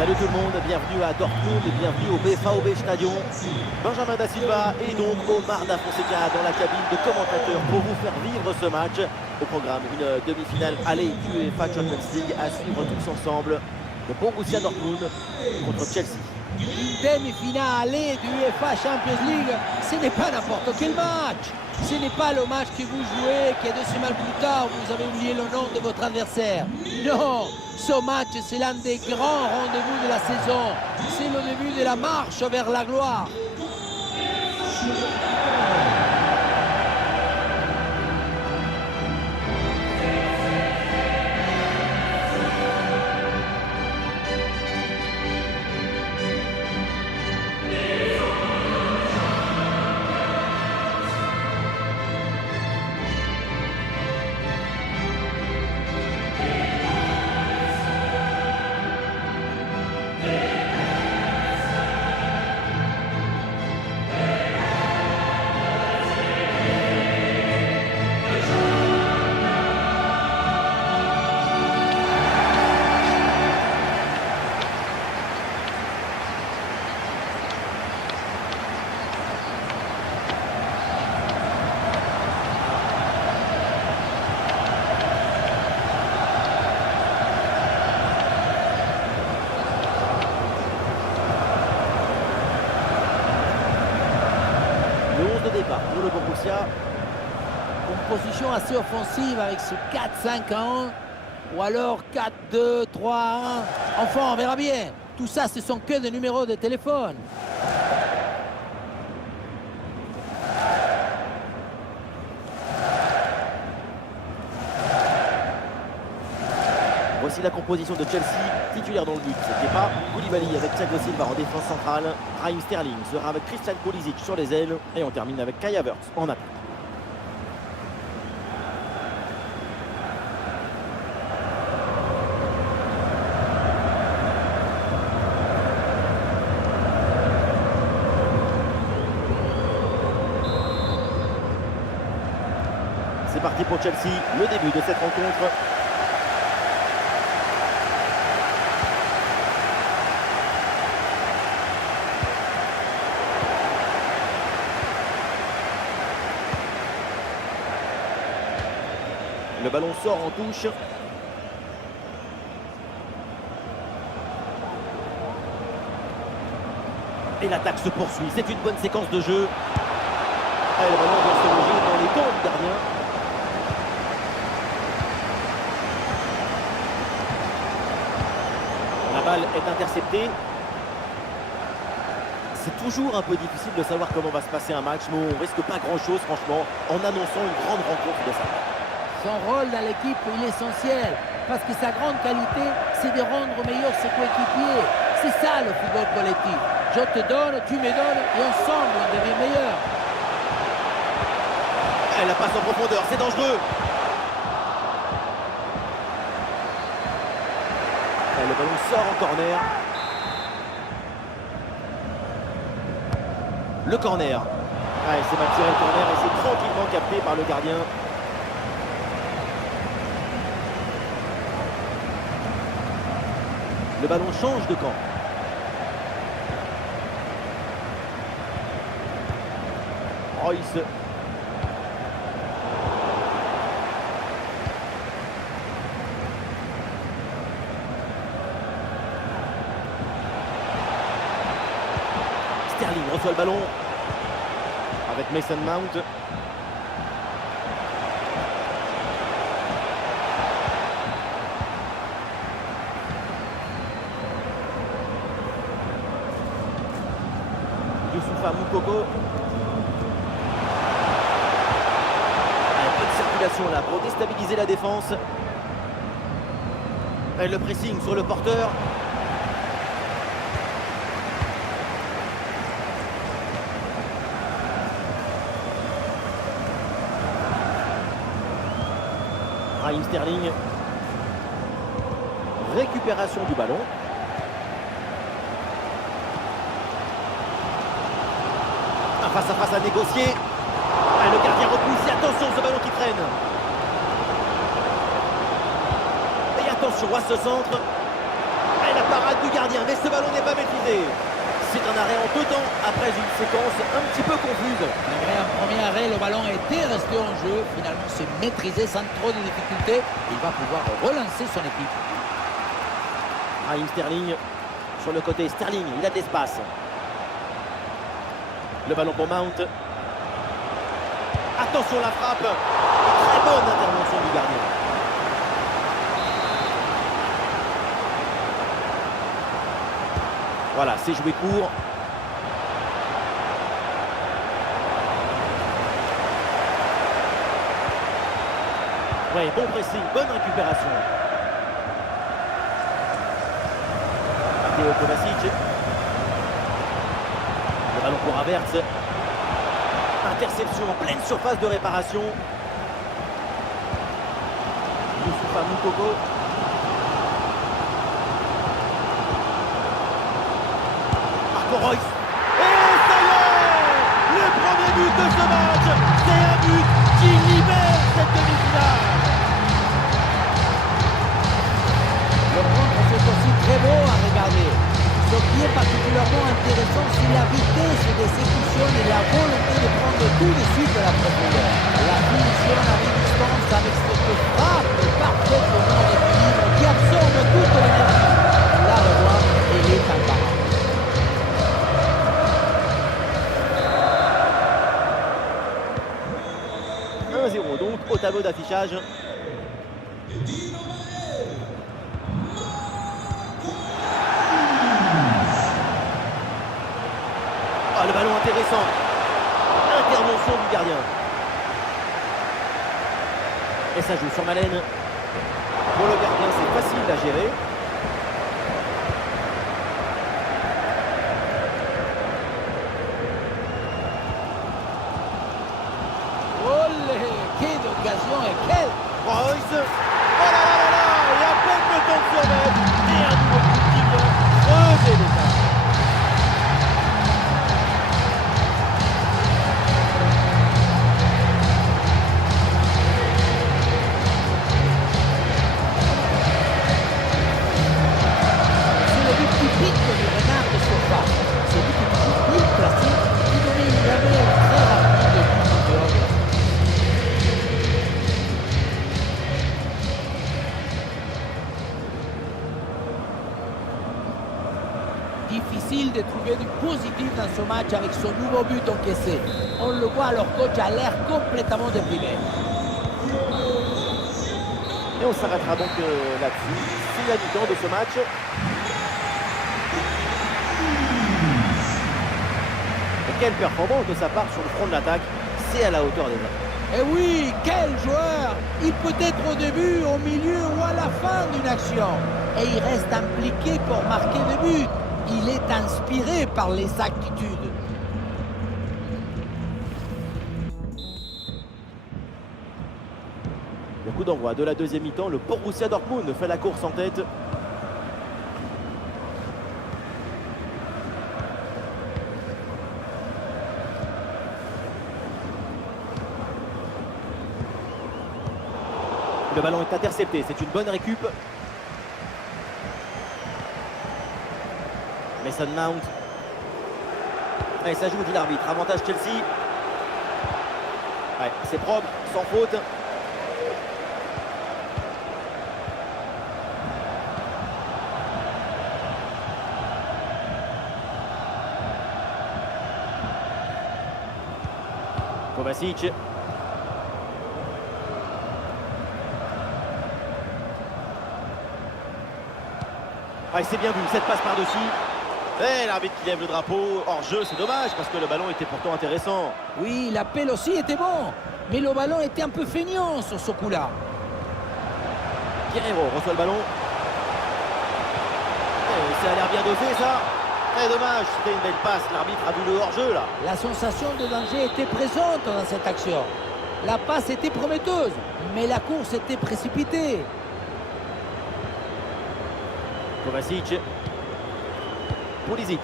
Salut tout le monde, bienvenue à Dortmund et bienvenue au BVB Stadion. Benjamin Da Silva et donc Omar Da Fonseca dans la cabine de commentateurs pour vous faire vivre ce match. Au programme, une demi-finale aller du UEFA Champions League à suivre tous ensemble. Le Borussia Dortmund contre Chelsea. Une demi-finale du UEFA Champions League, ce n'est pas n'importe quel match. Ce n'est pas le match que vous jouez, qui est 2 semaines plus tard, vous avez oublié le nom de votre adversaire. Non, ce match, c'est l'un des grands rendez-vous de la saison. C'est le début de la marche vers la gloire. Le 11 de départ pour le Borussia. Une position assez offensive avec ce 4-5-1 ou alors 4-2-3-1. Enfin, on verra bien. Tout ça, ce sont que des numéros de téléphone. Voici la composition de Chelsea, titulaire dans le but. C'était pas Koulibaly avec Thiago Silva en défense centrale. Raheem Sterling sera avec Christian Pulisic sur les ailes. Et on termine avec Kai Havertz en attaque. C'est parti pour Chelsea, le début de cette rencontre. Le ballon sort en touche. Et l'attaque se poursuit. C'est une bonne séquence de jeu. Et le ballon doit se loger dans les dents du gardien. La balle est interceptée. C'est toujours un peu difficile de savoir comment va se passer un match, mais on risque pas grand-chose, franchement, en annonçant une grande rencontre de ça. Son rôle dans l'équipe, il est essentiel. Parce que sa grande qualité, c'est de rendre meilleur ses coéquipiers. C'est ça le football collectif. Je te donne, tu me donnes, et ensemble, on devient meilleur. Elle la passe en profondeur, c'est dangereux. Et le ballon sort en corner. Le corner. Ah, c'est mal tiré le corner et c'est tranquillement capté par le gardien. Le ballon change de camp. Royce. Sterling reçoit le ballon avec Mason Mount. Youssoufa Moukoko. Un peu de circulation là pour déstabiliser la défense. Et le pressing sur le porteur. Raheem Sterling. Récupération du ballon. Un face à face à négocier. Ah, le gardien repousse. Et attention, ce ballon qui traîne. Et attention à ce centre. Et la parade du gardien, mais ce ballon n'est pas maîtrisé. C'est un arrêt en 2 temps après une séquence un petit peu confuse. Malgré un premier arrêt, le ballon était resté en jeu. Finalement, c'est maîtrisé sans trop de difficultés. Il va pouvoir relancer son équipe. Raheem Sterling sur le côté. Sterling, il a de l'espace. Le ballon pour Mount. Attention la frappe. Très bonne intervention du gardien. Voilà, c'est joué court. Ouais, bon pressing, bonne récupération. Matteo Kovacic. Le ballon pour Havertz. Interception en pleine surface de réparation. Youssoufa Moukoko. Marco Reus. Et ça y est, le premier but de ce match. C'est un but qui libère cette demi-finale. Le contre, c'est aussi très beau à regarder. Ce qui est particulièrement intéressant, c'est la vitesse d'exécution et la volonté de prendre tout de suite la profondeur. La finition à mi-distance avec cette frappe parfaite au moment d'équilibre qui absorbe toute l'énergie. La revoit et il est imparable. Donc au tableau d'affichage. Ah, le ballon intéressant. Intervention du gardien. Et ça joue sur Malen. Pour le gardien, c'est facile à gérer. Quelle occasion et quelle... Reus. Oh là là là là. Et à peine le temps de se remettre. Et un nouveau coup qui vient creuser l'écart. C'est le but typique du renard de surface. C'est lui qui est bien placé, qui donnait une gamelle très rapide de but de Hollande. Difficile de trouver du positif dans ce match avec son nouveau but encaissé. On le voit, leur coach a l'air complètement déprimé. Et on s'arrêtera donc là-dessus. C'est la mi-temps de ce match. Et quelle performance de sa part sur le front de l'attaque. C'est à la hauteur des attentes. Et oui, quel joueur! Il peut être au début, au milieu ou à la fin d'une action. Et il reste impliqué pour marquer des buts. Il est inspiré par les actitudes. Le coup d'envoi de la deuxième mi-temps, le Borussia Dortmund fait la course en tête. Le ballon est intercepté, c'est une bonne récup. Mason Mount. Et ça joue, dit l'arbitre. Avantage Chelsea. Ouais, c'est propre, sans faute. Kovacic. Ouais, c'est bien vu, cette passe par-dessus. Et l'arbitre qui lève le drapeau. Hors jeu, c'est dommage parce que le ballon était pourtant intéressant. Oui, l'appel aussi était bon. Mais le ballon était un peu feignant sur ce coup-là. Guerreiro reçoit le ballon. Et ça a l'air bien dosé, ça. Et dommage, c'était une belle passe. L'arbitre a vu le hors-jeu, là. La sensation de danger était présente dans cette action. La passe était prometteuse, mais la course était précipitée. Kovacic. Pulisic.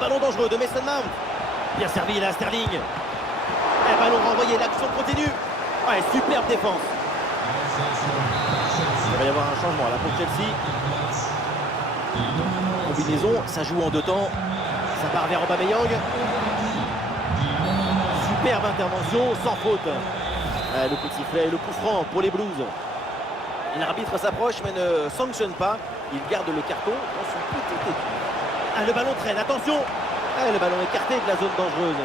Ballon dangereux de Mason Mount. Bien servi là, Sterling. Et ballon renvoyé, l'action continue. Ouais, superbe défense. Il va y avoir un changement là pour Chelsea. Combinaison, ça joue en deux temps. Ça part vers Aubameyang. Superbe intervention, sans faute. Le coup de sifflet, le coup franc pour les Blues. L'arbitre s'approche mais ne sanctionne pas. Il garde le carton dans son petit équipe. Le ballon traîne, attention. Le ballon écarté de la zone dangereuse.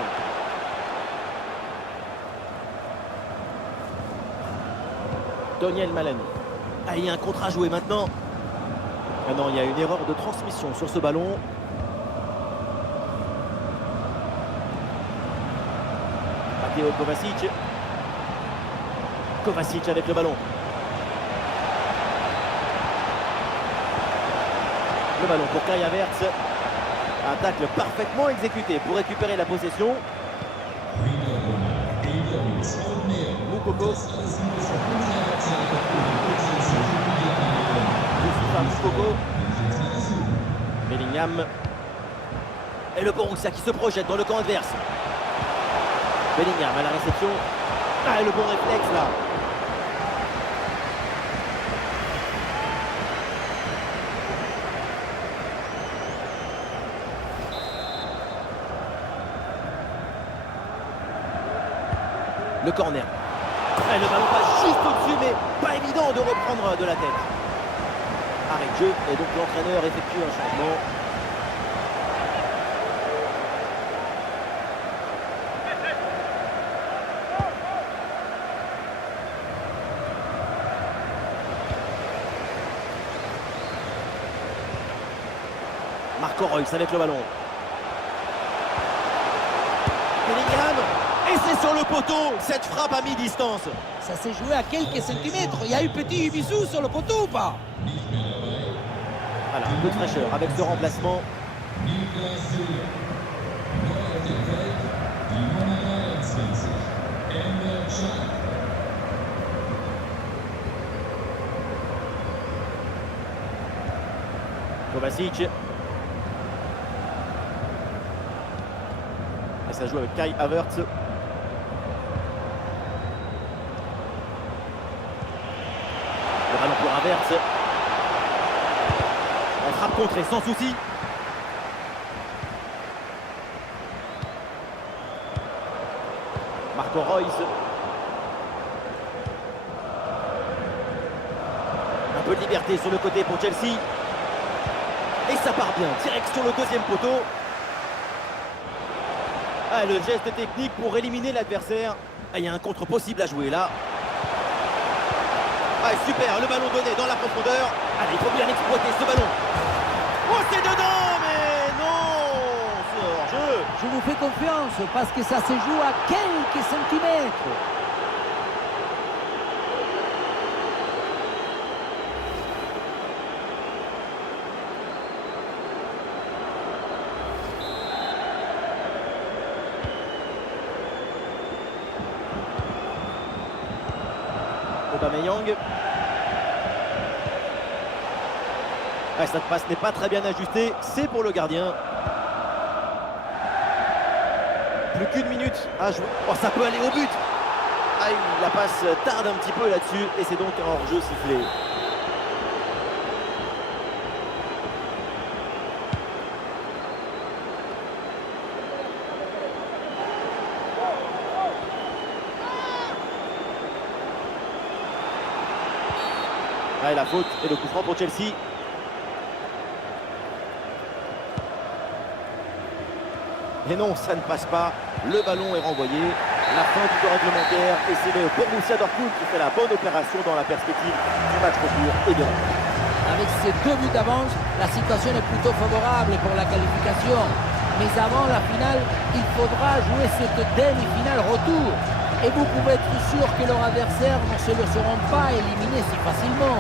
Daniel Malen. Il y a un contre à jouer maintenant. Non, il y a une erreur de transmission sur ce ballon. Matteo Kovacic. Kovacic avec le ballon. Le ballon pour Kai Havertz. Un tacle parfaitement exécuté pour récupérer la possession. Moukoko. Moukoko. Bellingham. Et le Borussia qui se projette dans le camp adverse. Bellingham à la réception. Et le bon réflexe là. Le corner. Le ballon passe juste au-dessus, mais pas évident de reprendre de la tête. Arrêt de jeu, et donc l'entraîneur effectue un changement. Marco Reus avec le ballon. Bellingham. Et c'est sur le poteau, cette frappe à mi-distance. Ça s'est joué à quelques centimètres. Il y a eu petit bisou sur le poteau ou pas? Voilà, un peu de fraîcheur avec ce remplacement. Kovacic. Et ça joue avec Kai Havertz. Le ballon pour Havertz. Elle frappe contrée sans souci. Marco Reus. Un peu de liberté sur le côté pour Chelsea. Et ça part bien, direct sur le deuxième poteau. Le geste technique pour éliminer l'adversaire. Il y a un contre possible à jouer là. Super, le ballon donné dans la profondeur. Il faut bien exploiter ce ballon. Oh, c'est dedans, mais non, c'est hors-jeu. Je vous fais confiance parce que ça se joue à quelques centimètres. Aubameyang. Cette passe n'est pas très bien ajustée, c'est pour le gardien. Plus qu'une minute à jouer. Oh, ça peut aller au but. La passe tarde un petit peu là-dessus et c'est donc un hors-jeu sifflé. La faute et le coup franc pour Chelsea. Et non, ça ne passe pas. Le ballon est renvoyé. La fin du temps réglementaire. Et c'est le Borussia Dortmund qui fait la bonne opération dans la perspective du match retour et de la fin. Avec ces 2 buts d'avance, la situation est plutôt favorable pour la qualification. Mais avant la finale, il faudra jouer cette demi-finale retour. Et vous pouvez être sûr que leurs adversaires ne se laisseront pas éliminer si facilement.